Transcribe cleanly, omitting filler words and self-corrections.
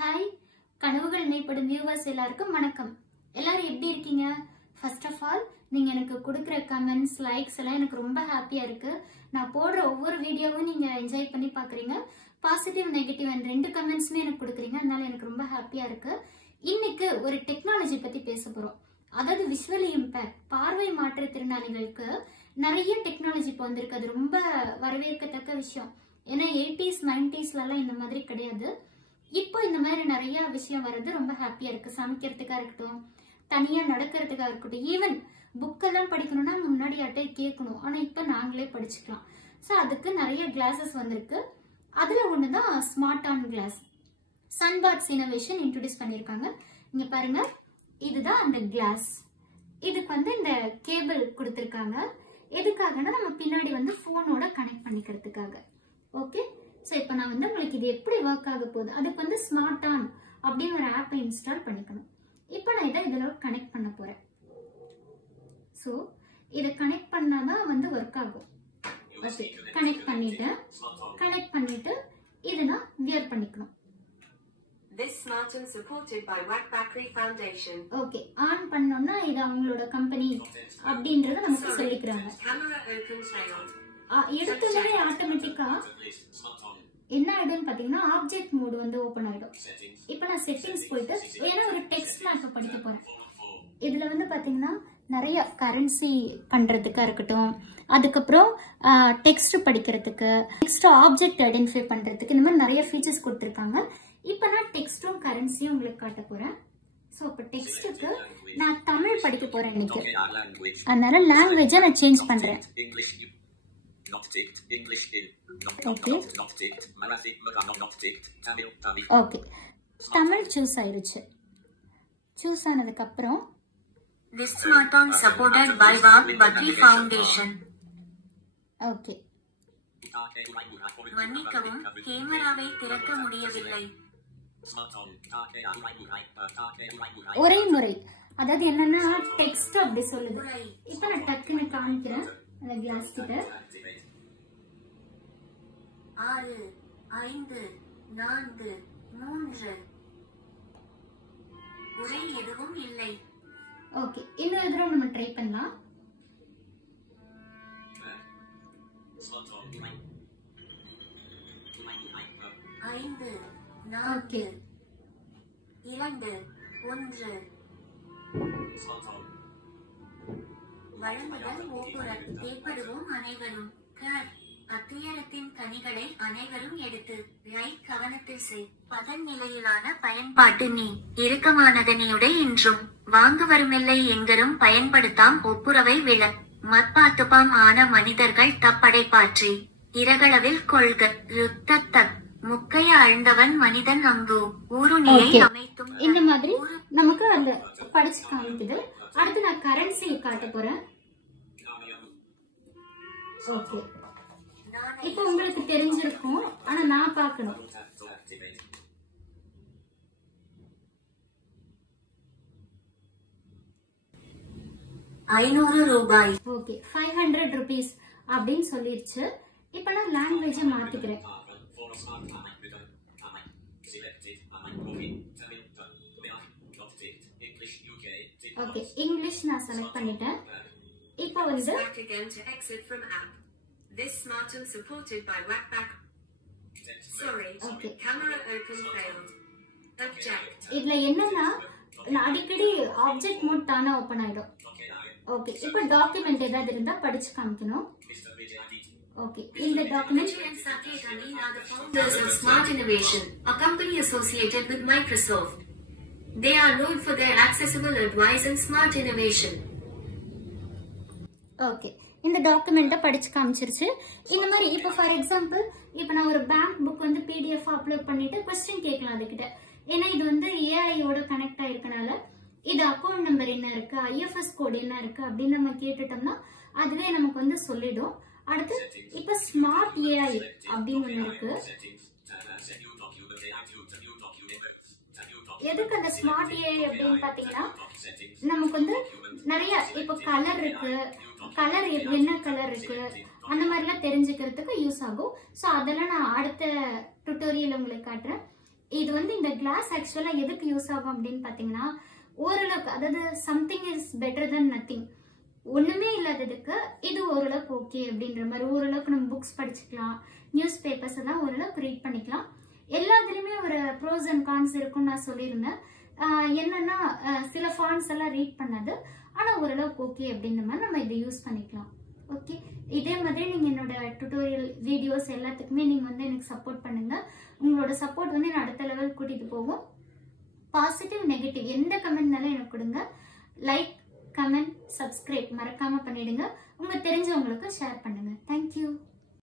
Hi கனவுகள் மேம்படும் viewers எல்லாருக்கும் வணக்கம். எல்லாரும் எப்படி இருக்கீங்க? ஃபர்ஸ்ட் ஆஃப் ஆல் நீங்க எனக்கு கொடுக்குற கமெண்ட்ஸ் லைக்ஸ் எல்லாம் எனக்கு ரொம்ப ஹாப்பியா இருக்கு. நான் போடுற ஒவ்வொரு வீடியோவும் நீங்க என்ஜாய் பண்ணி பாக்குறீங்க. பாசிட்டிவ் நெகட்டிவ் அண்ட் ரெண்டு கமெண்ட்ஸுமே எனக்கு கொடுக்குறீங்க. அதனால எனக்கு ரொம்ப ஹாப்பியா இருக்கு. இன்னைக்கு ஒரு டெக்னாலஜி பத்தி பேச போறோம். அதாவது விஷுவலி இம்பேக்ட் பார்வை மாற்றுத்திறனாளிகளுக்கு நிறைய டெக்னாலஜி இப்போ வந்திருக்கு. அது ரொம்ப வரவேற்கத்தக்க விஷயம். ஏன்னா 80s 90s இந்த மாதிரி கிடையாது. இப்போ இந்த மாதிரி நிறைய விஷயம் வர்றது ரொம்ப ஹாப்பியா இருக்கு. சமைக்கிறதுக்கா இருக்கட்டும், தனியா நடக்கிறதுக்கா இருக்கட்டும், ஈவன் புக்கெல்லாம் படிக்கணும்னா முன்னாடி யார்ட்டே கேட்கணும். ஆனா இப்ப நாங்களே படிச்சுக்கலாம். ஸோ அதுக்கு நிறைய கிளாஸஸ் வந்திருக்கு. அதுல ஒண்ணுதான் ஸ்மார்ட் ஆன் கிளாஸ். சன்பாட்ஸ் இனோவேஷன் இன்ட்ரோடியூஸ் பண்ணிருக்காங்க. இங்க பாருங்க, இதுதான் அந்த கிளாஸ். இதுக்கு இந்த கேபிள் கொடுத்திருக்காங்க. எதுக்காகனா நம்ம பின்னாடி போனோட கனெக்ட் பண்ணிக்கிறதுக்காக. ஓகே, ஸோ இப்போ நான் உங்களுக்கு இது எப்படி ஒர்க் ஆக போகுது, அதுக்கு ஸ்மார்ட் ஆன் அப்படின்னு ஒரு ஆப்பை இன்ஸ்டால் பண்ணிக்கணும். இப்போ நான் இதை இதில் கனெக்ட் பண்ண போறேன். ஸோ இதை கனெக்ட் பண்ணாதான் ஒர்க் ஆகும். ஓகே, கனெக்ட் பண்ணிட்டு இதை நான் வியர் பண்ணிக்கணும். This smart and supported by Wack Bakri Foundation. Okay, on பண்ணோம்னா இது அவங்களோட கம்பெனி அப்படின்றத நமக்கு சொல்லிக்கிறாங்க. Camera open failed. எடுத்தோடனே ஆட்டோமேட்டிக்கா என்ன ஆயிடும்னு பாத்தீங்கன்னா ஆப்ஜெக்ட் மோட் ஓபன் ஆயிடும். இப்போ நான் செட்டிங்ஸ் போயிட்டு ஏன்னா ஒரு டெக்ஸ்ட் நான் இப்ப படிக்க போறேன். இதுல பாத்தீங்கன்னா நிறைய கரன்சி பண்றதுக்கா இருக்கட்டும், அதுக்கப்புறம் டெக்ஸ்ட் படிக்கிறதுக்கு, டெக்ஸ்ட் ஆப்ஜெக்ட் ஐடென்டிஃபை பண்றதுக்கு, இந்த மாதிரி நிறைய ஃபீச்சர்ஸ் கொடுத்துருக்காங்க. இப்போ நான் டெக்ஸ்டும் கரன்சியும் உங்களுக்கு காட்ட போறேன். ஸோ இப்போ டெக்ஸ்ட்டுக்கு நான் தமிழ் படிக்க போறேன் இன்னைக்கு. அதனால லாங்குவேஜை நான் சேஞ்ச் பண்றேன். ஓகே, தமிழ் சூஸ் ஆயிருச்சு. சூஸ் ஆனதுக்கு அப்புறம் This smart on supported by Wack Bakri Foundation. Okay, மன்னிக்கவும், கேமராவை திறக்க முடியவில்லை. ஒரே முறை, அதாவது என்னன்னா டெக்ஸ்ட் அப்படி சொல்லுது. இப்ப நான் டக்குன்னு காமிக்கிறேன் அந்த கிளாஸ் கிட்ட. 6 5 4 3 உரை எதுவும் இல்லை. ஓகே, இன்னொரு தடவை நம்ம ட்ரை பண்ணலாம். ஐந்து 4 2 1 வழங்குதல் ஓப்புரல் ஏற்படுவோம் அனைவரும். அத்தியரத்தின் கனிகளை அனைவரும் எடுத்து ரைட் கவனத்தில் செய். பதன் நிலையிலான பயன்பாட்டு நீ இறுக்கமானதனியுடை இன்றும் வாங்கு வருமில்லை எங்கரும் பயன்படுத்தாம் ஒப்புரவை விள மற்பாத்துப்பாம் ஆன மனிதர்கள் தப்படைப்பாற்றி இரகளவில் கொள்க ருத்தத்தக் முக்கைய அழ்ந்தவன் மனிதன் அங்கு ஊருணியை அமைத்தும். இந்த மாதிரி நமக்கு அந்த படிச்சு காமிக்குது. அடுத்து நான் கரன்சி காட்ட போறேன். ஓகே, இப்ப உங்களுக்கு தெரிஞ்சிருக்கும், ஆனா நான் பார்க்கணும். ₹500. ஓகே, 500 rupees அப்படின்னு சொல்லிருச்சு. இப்ப நான் லாங்குவேஜ மாத்திக்கிறேன். ஓகே, இங்கிலீஷ் நான் செலக்ட் பண்ணிட்டேன். இப்போ Back again to exit from app. This smart and supported by Wack Bakri. Sorry, camera open failed. Object. இதுல என்னன்னா அடிக்கடி ஆப்ஜெக்ட் மோட் தானா ஓபன் ஆயிடும். ஓகே, இப்போ டாக்குமெண்ட் ஏதாவது இருந்தா படிச்சு காமிக்கணும். ஓகே, இந்த document Founders of Smart Innovation, a company associated with Microsoft. They are known for their accessible advice and smart innovation. Okay, இந்த டாக்குமெண்ட்டை படிச்சு காமிச்சிருச்சு. இந்த மாதிரி இப்போ ஃபார் எக்ஸாம்பிள் இப்போ நான் ஒரு பேங்க் புக் PDF அப்லோட் பண்ணிட்டு கொஸ்டின் கேட்கலாம் அதுக்கிட்ட. ஏன்னா இது ஏஐயோட கனெக்ட் ஆயிருக்கனால இது அக்கௌண்ட் நம்பர் என்ன இருக்கு, IFS கோட் என்ன இருக்கு அப்படின்னு நம்ம கேட்டுட்டோம்னா அதுவே நமக்கு சொல்லிடும். அடுத்து இப்ப ஸ்மார்ட் ஏஐ அப்படின்னு ஒண்ணு இருக்கு. எதுக்கு அந்த ஸ்மார்ட் ஏஐ அப்படின்னு பாத்தீங்கன்னா நமக்கு நிறைய இப்ப கலர் இருக்கு, கலர் என்ன கலர் இருக்கு அந்த மாதிரிலாம் தெரிஞ்சுக்கிறதுக்கு யூஸ் ஆகும். ஸோ அதெல்லாம் நான் அடுத்த டுட்டோரியல் உங்களுக்கு காட்டுறேன். இது வந்து இந்த கிளாஸ் ஆக்சுவலா எதுக்கு யூஸ் ஆகும் அப்படின்னு பாத்தீங்கன்னா, ஓரளவுக்கு, அதாவது something is better then nothing, ஒண்ணுமே இல்லாததுக்கு இது ஓரளவுக்கு ஓகே அப்படின்ற மாதிரி. ஓரளவுக்கு நம்ம புக்ஸ் படிச்சுக்கலாம், நியூஸ் பேப்பர்ஸ் எல்லாம் ஓரளவுக்கு ரீட் பண்ணிக்கலாம். எல்லாத்துலயுமே ஒரு ப்ரோஸ் அண்ட் கான்ஸ் இருக்குன்னு நான் சொல்லியிருந்தேன். என்னன்னா சில ஃபாண்ட்ஸ் எல்லாம் ரீட் பண்ணாது, ஆனா ஓரளவுக்கு ஓகே அப்படின்ற மாதிரி நம்ம இதை யூஸ் பண்ணிக்கலாம். ஓகே, இதே மாதிரி நீங்க என்னோட டுட்டோரியல் வீடியோஸ் எல்லாத்துக்குமே நீங்க வந்து எனக்கு சப்போர்ட் பண்ணுங்க. உங்களோட சப்போர்ட் வந்து நான் அடுத்த லெவல் கூட்டிட்டு போகும். பாசிட்டிவ் நெகட்டிவ் எந்த கமெண்ட்னாலும் எனக்கு கொடுங்க. லைக், கமெண்ட், சப்ஸ்கிரைப் மறக்காம பண்ணிடுங்க. உங்க தெரிஞ்சவங்களுக்கு ஷேர் பண்ணுங்க. தேங்க்யூ.